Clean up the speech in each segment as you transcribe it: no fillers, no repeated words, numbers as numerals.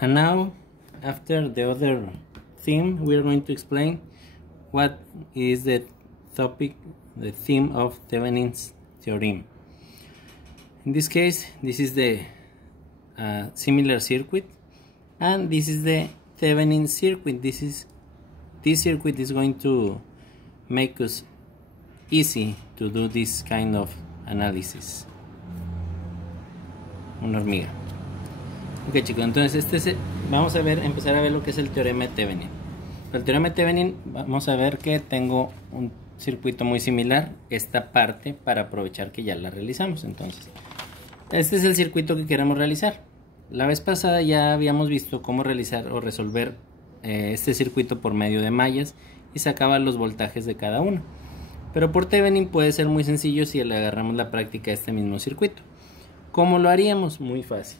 And now, after the other theme, we are going to explain what is the topic, the theme of Thevenin's theorem. In this case, this is the similar circuit, and this is the Thevenin circuit. This circuit is going to make us easy to do this kind of analysis. Una hormiga. Ok, chicos, entonces vamos a empezar a ver lo que es el teorema de Thevenin. Para el teorema de Thevenin vamos a ver que tengo un circuito muy similar, esta parte, para aprovechar que ya la realizamos. Entonces, este es el circuito que queremos realizar. La vez pasada ya habíamos visto cómo realizar o resolver este circuito por medio de mallas y sacaba los voltajes de cada uno. Pero por Thevenin puede ser muy sencillo si le agarramos la práctica a este mismo circuito. ¿Cómo lo haríamos? Muy fácil.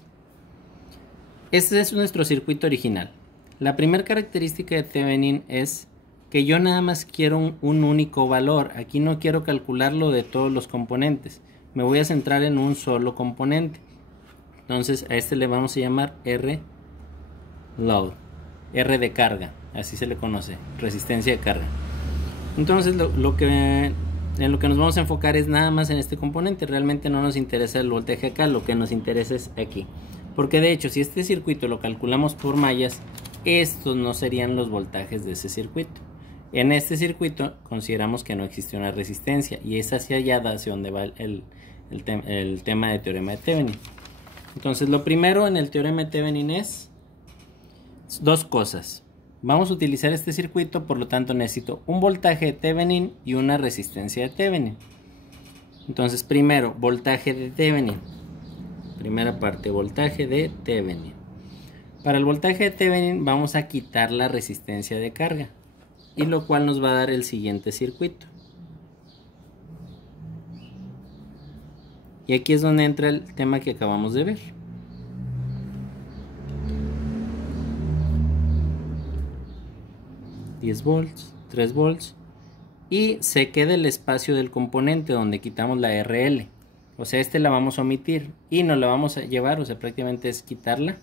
Este es nuestro circuito original. La primera característica de Thevenin es que yo nada más quiero un único valor. Aquí no quiero calcularlo de todos los componentes. Me voy a centrar en un solo componente. Entonces a este le vamos a llamar R load, R de carga, así se le conoce, resistencia de carga. Entonces en lo que nos vamos a enfocar es nada más en este componente. Realmente no nos interesa el voltaje acá, lo que nos interesa es aquí. Porque de hecho, si este circuito lo calculamos por mallas, estos no serían los voltajes de ese circuito. En este circuito consideramos que no existe una resistencia y es hacia allá hacia donde va el tema de teorema de Thevenin. Entonces lo primero en el teorema de Thevenin es dos cosas. Vamos a utilizar este circuito, por lo tanto necesito un voltaje de Thevenin y una resistencia de Thevenin. Entonces primero, voltaje de Thevenin. Primera parte, voltaje de Thevenin. Para el voltaje de Thevenin vamos a quitar la resistencia de carga, y lo cual nos va a dar el siguiente circuito. Y aquí es donde entra el tema que acabamos de ver. $10 volts, 3 volts, y se queda el espacio del componente donde quitamos la RL. O sea, la vamos a omitir y nos la vamos a llevar, o sea, prácticamente es quitarla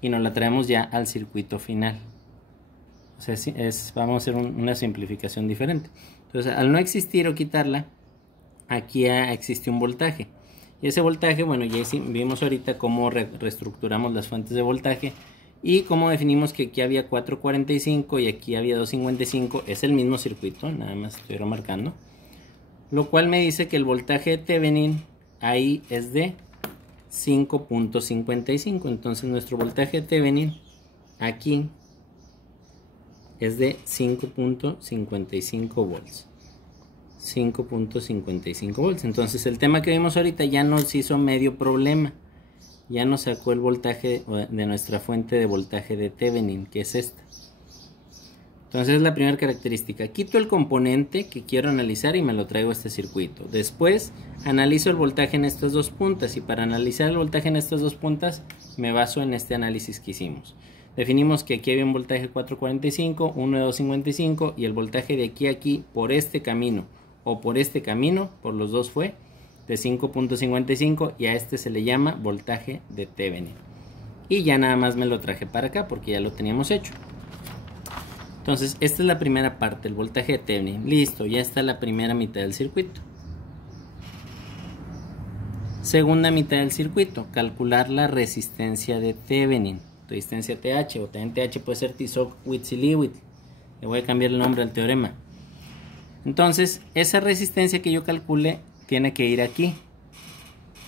y nos la traemos ya al circuito final. O sea, vamos a hacer una simplificación diferente. Entonces, al no existir o quitarla, aquí ya existe un voltaje. Y ese voltaje, bueno, ya vimos ahorita cómo reestructuramos las fuentes de voltaje y cómo definimos que aquí había 445 y aquí había 255. Es el mismo circuito, nada más estoy remarcando. Lo cual me dice que el voltaje de Thevenin ahí es de 5.55. Entonces nuestro voltaje de Thevenin aquí es de 5.55 volts. 5.55 volts. Entonces el tema que vimos ahorita ya nos hizo medio problema. Ya nos sacó el voltaje de nuestra fuente de voltaje de Thevenin, que es esta. Entonces es la primera característica. Quito el componente que quiero analizar y me lo traigo a este circuito. Después analizo el voltaje en estas dos puntas, y para analizar el voltaje en estas dos puntas me baso en este análisis que hicimos. Definimos que aquí había un voltaje 445, uno de 255, y el voltaje de aquí a aquí por este camino o por este camino, por los dos, fue de 5.55, y a este se le llama voltaje de Thevenin. Y ya nada más me lo traje para acá porque ya lo teníamos hecho. Entonces esta es la primera parte, el voltaje de Thevenin. Listo, ya está la primera mitad del circuito. Segunda mitad del circuito, calcular la resistencia de Thevenin. Resistencia TH, o también TH puede ser Tzolk'in-Wittich. Le voy a cambiar el nombre al teorema. Entonces esa resistencia que yo calcule tiene que ir aquí.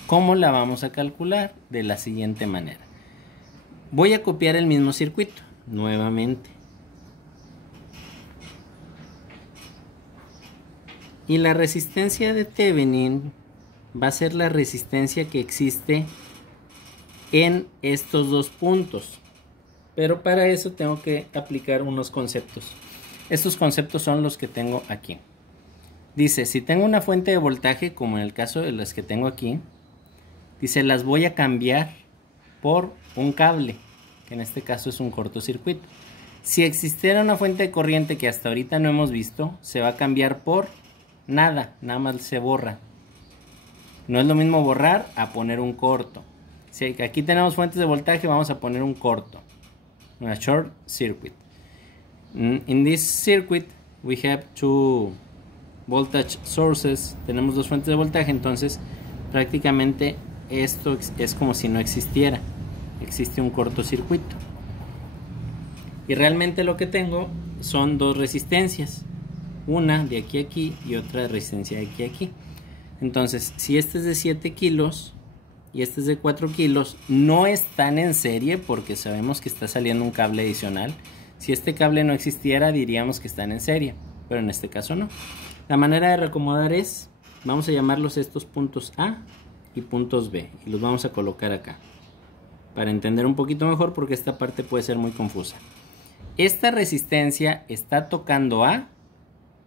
¿Cómo la vamos a calcular? De la siguiente manera. Voy a copiar el mismo circuito nuevamente. Y la resistencia de Thevenin va a ser la resistencia que existe en estos dos puntos. Pero para eso tengo que aplicar unos conceptos. Estos conceptos son los que tengo aquí. Dice, si tengo una fuente de voltaje, como en el caso de las que tengo aquí, dice, las voy a cambiar por un cable, que en este caso es un cortocircuito. Si existiera una fuente de corriente que hasta ahorita no hemos visto, se va a cambiar por nada más se borra. No es lo mismo borrar a poner un corto. Si aquí tenemos fuentes de voltaje, vamos a poner un corto, una short circuit. In this circuit we have two voltage sources, tenemos dos fuentes de voltaje, entonces prácticamente esto es como si no existiera, existe un cortocircuito. Y realmente lo que tengo son dos resistencias, una de aquí a aquí y otra resistencia de aquí a aquí. Entonces, si este es de 7 kilos y este es de 4 kilos, no están en serie porque sabemos que está saliendo un cable adicional. Si este cable no existiera, diríamos que están en serie, pero en este caso no. La manera de reacomodar es, vamos a llamarlos estos puntos A y puntos B, y los vamos a colocar acá, para entender un poquito mejor porque esta parte puede ser muy confusa. Esta resistencia está tocando A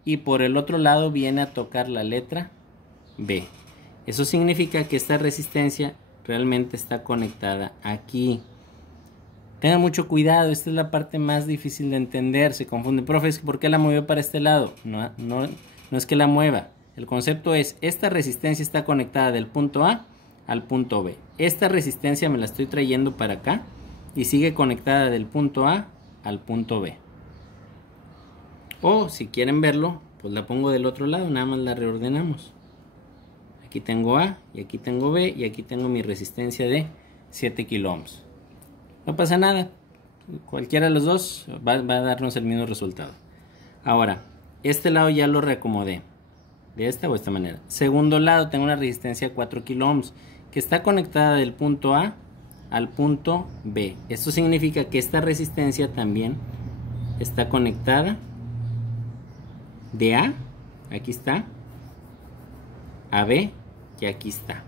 y por el otro lado viene a tocar la letra B. Eso significa que esta resistencia realmente está conectada aquí. Tengan mucho cuidado, esta es la parte más difícil de entender. Se confunde, profe, ¿por qué la movió para este lado? No es que la mueva. El concepto es, esta resistencia está conectada del punto A al punto B. Esta resistencia me la estoy trayendo para acá y sigue conectada del punto A al punto B. O si quieren verlo, pues la pongo del otro lado, nada más la reordenamos. Aquí tengo A y aquí tengo B y aquí tengo mi resistencia de 7 kilo ohms. No pasa nada, cualquiera de los dos va a darnos el mismo resultado. Ahora, este lado ya lo reacomodé de esta o esta manera. Segundo lado, tengo una resistencia de 4 kilo ohms que está conectada del punto A al punto B. Esto significa que esta resistencia también está conectada de A, aquí está, a B y aquí está.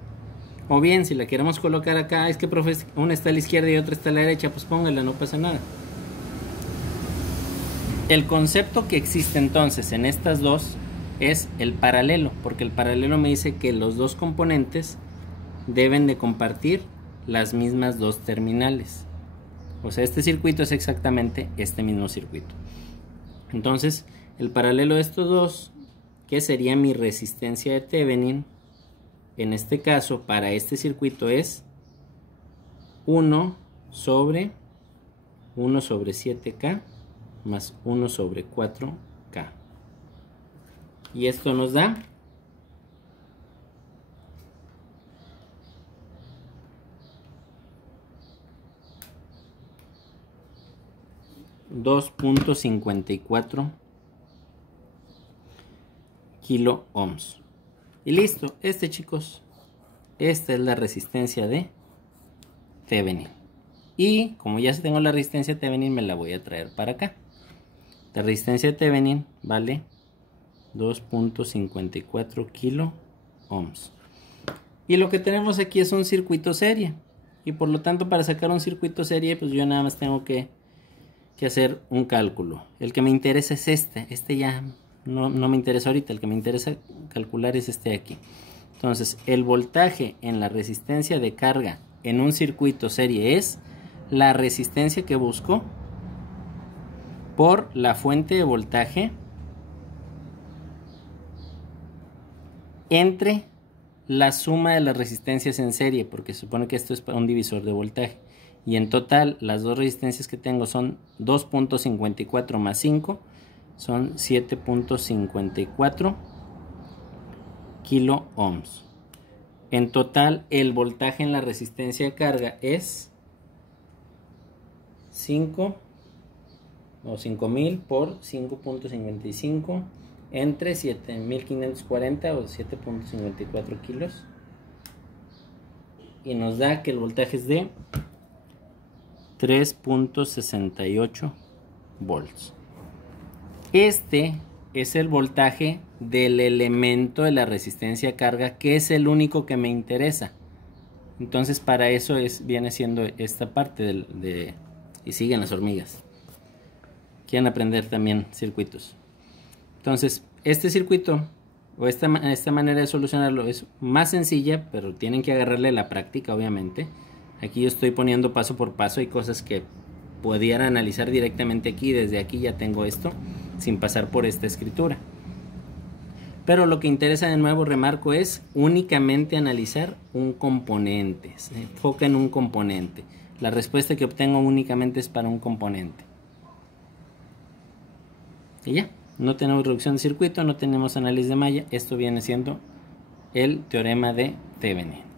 O bien, si la queremos colocar acá, es que, profe, una está a la izquierda y otra está a la derecha, pues póngala, no pasa nada. El concepto que existe entonces en estas dos es el paralelo, porque el paralelo me dice que los dos componentes deben de compartir las mismas dos terminales. O sea, este circuito es exactamente este mismo circuito. Entonces, el paralelo de estos dos, que sería mi resistencia de Thevenin, en este caso, para este circuito es 1 sobre 7K más 1 sobre 4K. Y esto nos da 2.54 kilo ohms. Y listo, chicos, esta es la resistencia de Thevenin. Y como ya tengo la resistencia de Thevenin, me la voy a traer para acá. La resistencia de Thevenin vale 2.54 kilo ohms. Y lo que tenemos aquí es un circuito serie. Y por lo tanto, para sacar un circuito serie, pues yo nada más tengo que hacer un cálculo. El que me interesa es este ya no me interesa ahorita, el que me interesa calcular es este de aquí. Entonces, el voltaje en la resistencia de carga en un circuito serie es la resistencia que busco por la fuente de voltaje entre la suma de las resistencias en serie, porque se supone que esto es un divisor de voltaje. Y en total, las dos resistencias que tengo son 2.54 más 5, son 7.54 kilo ohms. En total, el voltaje en la resistencia de carga es 5 o 5000 por 5.55 entre 7540 o 7.54 kilos. Y nos da que el voltaje es de 3.68 volts. Este es el voltaje del elemento de la resistencia de carga, que es el único que me interesa. Entonces, para eso viene siendo esta parte y siguen las hormigas. Quieren aprender también circuitos. Entonces, este circuito o esta manera de solucionarlo es más sencilla, pero tienen que agarrarle la práctica, obviamente. Aquí yo estoy poniendo paso por paso, hay cosas que pudiera analizar directamente aquí, desde aquí ya tengo esto, sin pasar por esta escritura. Pero lo que interesa, de nuevo remarco, es únicamente analizar un componente. Se enfoca en un componente. La respuesta que obtengo únicamente es para un componente. Y ya, no tenemos reducción de circuito, no tenemos análisis de malla. Esto viene siendo el teorema de Thevenin.